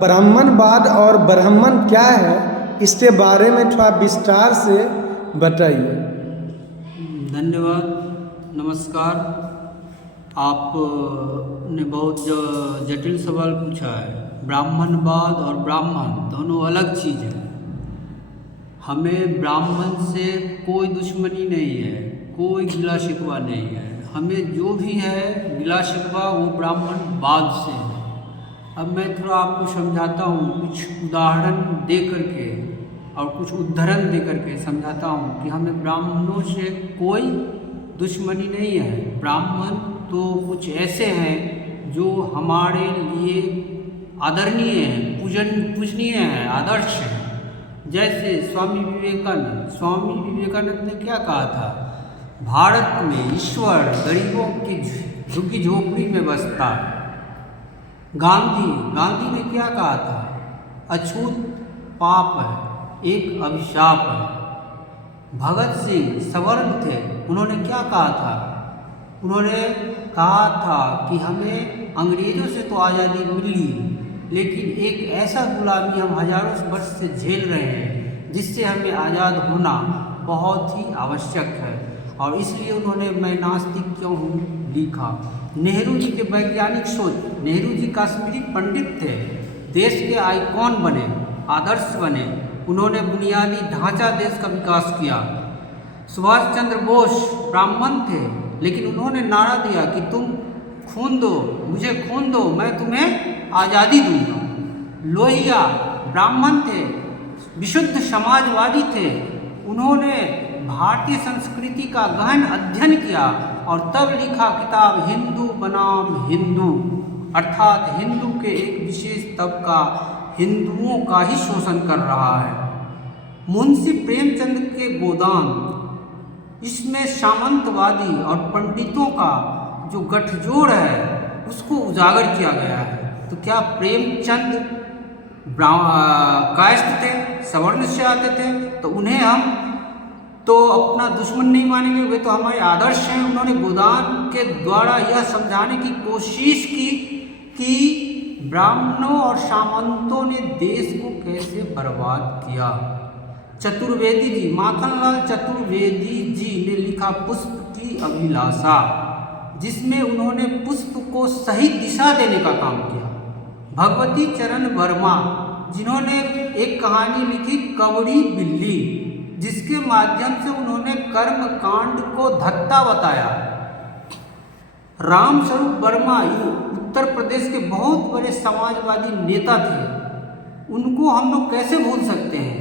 ब्राह्मणवाद और ब्राह्मण क्या है, इसके बारे में थोड़ा विस्तार से बताइए। धन्यवाद। नमस्कार। आपने बहुत जटिल सवाल पूछा है। ब्राह्मणवाद और ब्राह्मण दोनों अलग चीज़ है। हमें ब्राह्मण से कोई दुश्मनी नहीं है, कोई गिला शिकवा नहीं है। हमें जो भी है गिला शिकवा वो ब्राह्मणवाद से है। अब मैं थोड़ा आपको समझाता हूँ, कुछ उदाहरण दे करके और कुछ उद्धरण दे करके समझाता हूँ कि हमें ब्राह्मणों से कोई दुश्मनी नहीं है। ब्राह्मण तो कुछ ऐसे हैं जो हमारे लिए आदरणीय हैं, पूजनीय हैं, आदर्श हैं। जैसे स्वामी विवेकानंद ने क्या कहा था? भारत में ईश्वर गरीबों की झुग्गी झोपड़ी में बसता है। गांधी ने क्या कहा था? अछूत पाप है, एक अभिशाप है। भगत सिंह सवर्ण थे, उन्होंने क्या कहा था? उन्होंने कहा था कि हमें अंग्रेज़ों से तो आज़ादी मिली, लेकिन एक ऐसा गुलामी हम हजारों वर्ष से झेल रहे हैं जिससे हमें आज़ाद होना बहुत ही आवश्यक है। और इसलिए उन्होंने मैं नास्तिक क्यों हूँ लिखा। नेहरू जी के वैज्ञानिक सोच, नेहरू जी कश्मीरी पंडित थे, देश के आइकॉन बने, आदर्श बने। उन्होंने बुनियादी ढांचा देश का विकास किया। सुभाष चंद्र बोस ब्राह्मण थे, लेकिन उन्होंने नारा दिया कि तुम खून दो, मुझे खून दो, मैं तुम्हें आज़ादी दूंगा। लोहिया ब्राह्मण थे, विशुद्ध समाजवादी थे। उन्होंने भारतीय संस्कृति का गहन अध्ययन किया और तब लिखा किताब हिंदू बनाम हिंदू, अर्थात हिंदू के एक विशेष तबका हिंदुओं का ही शोषण कर रहा है। मुंशी प्रेमचंद के गोदान, इसमें सामंतवादी और पंडितों का जो गठजोड़ है उसको उजागर किया गया है। तो क्या प्रेमचंद कायस्थ थे, सवर्ण से आते थे, तो उन्हें हम तो अपना दुश्मन नहीं मानेंगे? वे तो हमारे आदर्श हैं। उन्होंने गोदान के द्वारा यह समझाने की कोशिश की कि ब्राह्मणों और सामंतों ने देश को कैसे बर्बाद किया। चतुर्वेदी जी, माखनलाल चतुर्वेदी जी ने लिखा पुष्प की अभिलाषा, जिसमें उन्होंने पुष्प को सही दिशा देने का काम किया। भगवती चरण वर्मा, जिन्होंने एक कहानी लिखी कवड़ी बिल्ली, जिसके माध्यम से उन्होंने कर्म कांड को धत्ता बताया। राम स्वरूप वर्मा उत्तर प्रदेश के बहुत बड़े समाजवादी नेता थे, उनको हम लोग कैसे भूल सकते हैं।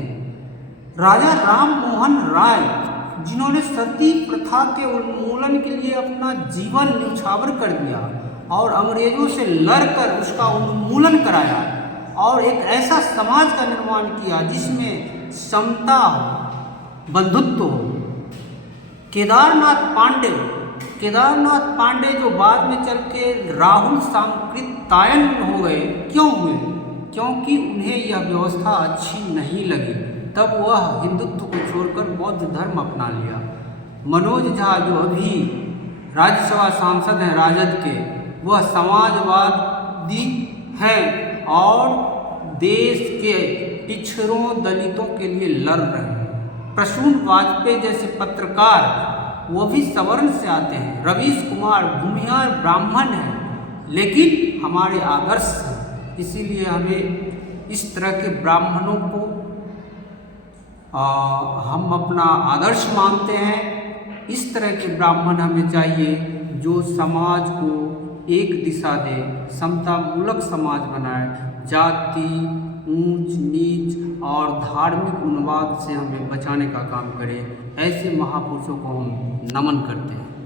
राजा राम मोहन राय, जिन्होंने सती प्रथा के उन्मूलन के लिए अपना जीवन न्यौछावर कर दिया और अंग्रेजों से लड़कर उसका उन्मूलन कराया और एक ऐसा समाज का निर्माण किया जिसमें समता हो, बंधुत्व हो। केदारनाथ पांडे जो बाद में चल के राहुल सांकृत्यायन हो गए, क्यों हुए? क्योंकि उन्हें यह व्यवस्था अच्छी नहीं लगी। तब वह हिंदुत्व को छोड़कर बौद्ध धर्म अपना लिया। मनोज झा, जो अभी राज्यसभा सांसद हैं राजद के, वह समाजवादी हैं और देश के पिछड़ों दलितों के लिए लड़ रहे हैं। प्रसून वाजपेयी जैसे पत्रकार, वो भी सवर्ण से आते हैं। रवीश कुमार भूमिहार ब्राह्मण हैं, लेकिन हमारे आदर्श हैं। इसीलिए हमें इस तरह के ब्राह्मणों को हम अपना आदर्श मानते हैं। इस तरह के ब्राह्मण हमें चाहिए जो समाज को एक दिशा दे, समतामूलक समाज बनाए, जाति, ऊंच नीच और धार्मिक उन्माद से हमें बचाने का काम करे। ऐसे महापुरुषों को हम नमन करते हैं।